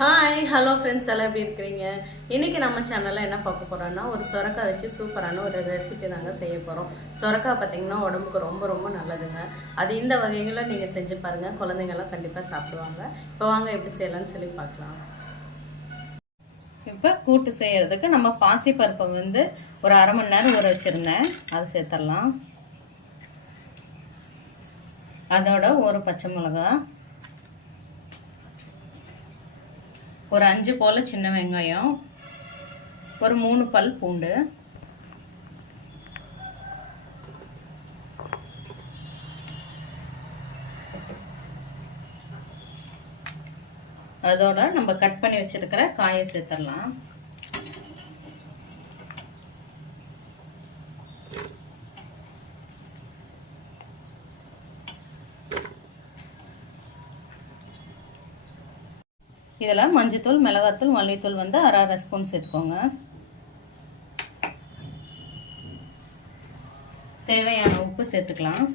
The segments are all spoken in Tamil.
ஹாய் ஹலோ ஃப்ரெண்ட்ஸ், எல்லாம் எப்படி இருக்கிறீங்க? இன்றைக்கி நம்ம சேனலில் என்ன பார்க்க போகிறோன்னா, ஒரு சொரக்காய் வச்சு சூப்பரான ஒரு ரெசிபி தாங்க செய்ய போகிறோம். சொரக்காய் பார்த்திங்கன்னா உடம்புக்கு ரொம்ப ரொம்ப நல்லதுங்க. அது இந்த வகைகளை நீங்கள் செஞ்சு பாருங்கள், குழந்தைங்கள்லாம் கண்டிப்பாக சாப்பிடுவாங்க. இப்போ வாங்க எப்படி செய்யலாம்னு சொல்லி பார்க்கலாம். இப்போ கூட்டு செய்கிறதுக்கு நம்ம பாசிப்பருப்பை ஒரு அரை மணி நேரம் ஊற வச்சுருந்தேன், அதை சேர்த்துடலாம். அதோட ஒரு பச்சை மிளகாய், ஒரு 5 போல சின்ன வெங்காயம், ஒரு 3 பல் பூண்டு, அதோட நம்ம கட் பண்ணி வச்சிருக்கிற காயை சேர்த்துடலாம். இதில் மஞ்சத்தூள், மிளகாத்தூள், மல்லித்தூள் அரை ஸ்பூன் சேர்த்துக்கோங்க. தேவையான உப்பு சேர்த்துக்கலாம்.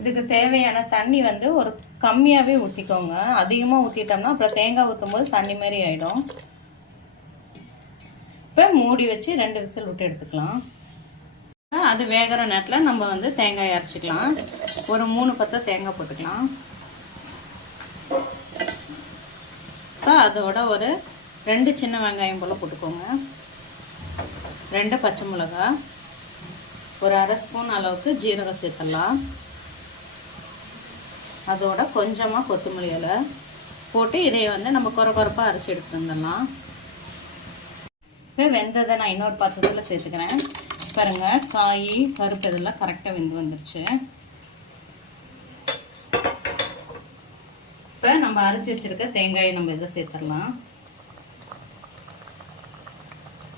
இதுக்கு தேவையான தண்ணி ஒரு கம்மியாகவே ஊற்றிக்கோங்க. அதிகமாக ஊற்றிட்டோம்னா அப்புறம் தேங்காய் ஊற்றும் போது தண்ணி மாதிரி ஆகிடும். இப்போ மூடி வச்சு 2 விசில் விட்டு எடுத்துக்கலாம். அது வேகிற நேரத்தில் நம்ம தேங்காய் அரைச்சிக்கலாம். ஒரு 3 பத்தை தேங்காய் போட்டுக்கலாம். அதோட ஒரு 2 சின்ன வெங்காயம் போல் போட்டுக்கோங்க. 2 பச்சை மிளகாய், ஒரு அரை ஸ்பூன் அளவுக்கு ஜீரகம் சேர்த்துடலாம். அதோட கொஞ்சமாக கொத்தமல்லி இலை போட்டு இதை நம்ம குறைப்பாக அரைச்சி எடுத்துட்டு வந்துடலாம். இப்போ வெந்ததை நான் இன்னொரு பாத்திரத்தில் சேர்த்துக்கிறேன். பாருங்க, காய் பருப்பு இதெல்லாம் கரெக்டாக வெந்து வந்துருச்சு. இப்போ நம்ம அரைச்சி வச்சிருக்க தேங்காயை நம்ம இதை சேர்த்துடலாம்.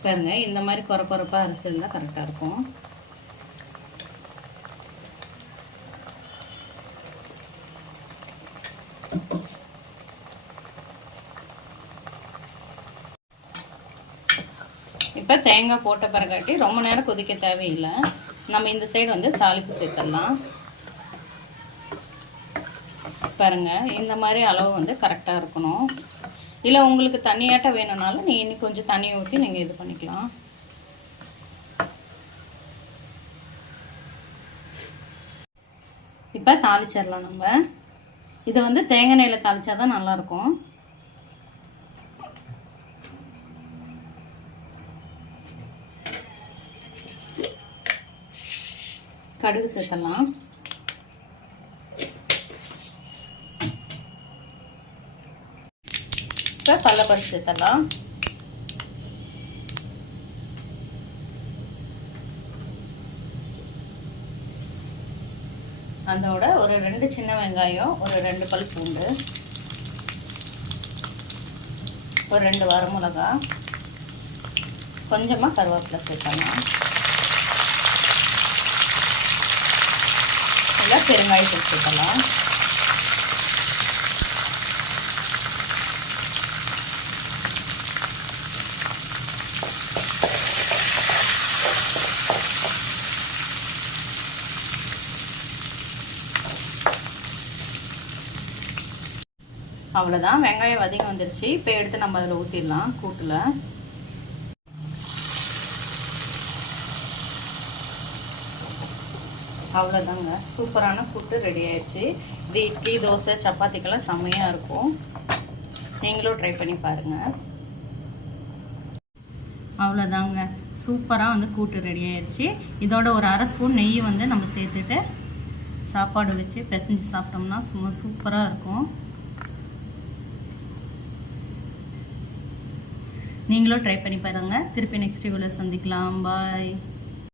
பாருங்க, இந்த மாதிரி குறைப்பாக அரைச்சிருந்தா கரெக்டாக இருக்கும். இப்போ தேங்காய் போட்ட பிறகாட்டி ரொம்ப நேரம் கொதிக்க தேவையில்லை. நம்ம இந்த சைடு தாளிப்பு சேர்த்துடலாம். பாருங்க, இந்த மாதிரி அளவு கரெக்டாக இருக்கணும். இல்லை உங்களுக்கு தண்ணியாட்ட வேணும்னாலும் நீங்கள் இன்னும் கொஞ்சம் தண்ணி ஊற்றி நீங்கள் இது பண்ணிக்கலாம். இப்போ தாளிச்சிடலாம். நம்ம இதை தேங்காய் எண்ணெயில் தாளிச்சாதான் நல்லாயிருக்கும். கடுகு சேர்த்தலாம். இப்போ கடலைப்பருப்பு சேர்த்தலாம். அதோட ஒரு 2 சின்ன வெங்காயம், ஒரு 2 பல் பூண்டு, ஒரு 2 வரமிளகாய், கொஞ்சமாக கருவேப்பிலை சேர்த்தலாம். பெருங்காயத்தை சேர்க்கலாம். அவ்வளோதான், வெங்காயம் அதிகம் வந்துருச்சு. இப்போ எடுத்து நம்ம அதில் ஊற்றிடலாம் கூட்டில். அவ்வளோதாங்க, சூப்பரான கூட்டு ரெடி ஆயிடுச்சு. இது இட்லி, தோசை, சப்பாத்திக்கெல்லாம் செம்மையாக இருக்கும். நீங்களும் ட்ரை பண்ணி பாருங்கள். அவ்வளோதாங்க, சூப்பராக கூட்டு ரெடி ஆயிடுச்சு. இதோட ஒரு அரை ஸ்பூன் நெய் நம்ம சேர்த்துட்டு சாப்பாடு வச்சு பிசைஞ்சு சாப்பிட்டோம்னா சும்மா சூப்பராக இருக்கும். நீங்களும் ட்ரை பண்ணி பாருங்கள். திருப்பி நெக்ஸ்ட் வீடியோவில் சந்திக்கலாம். பாய்.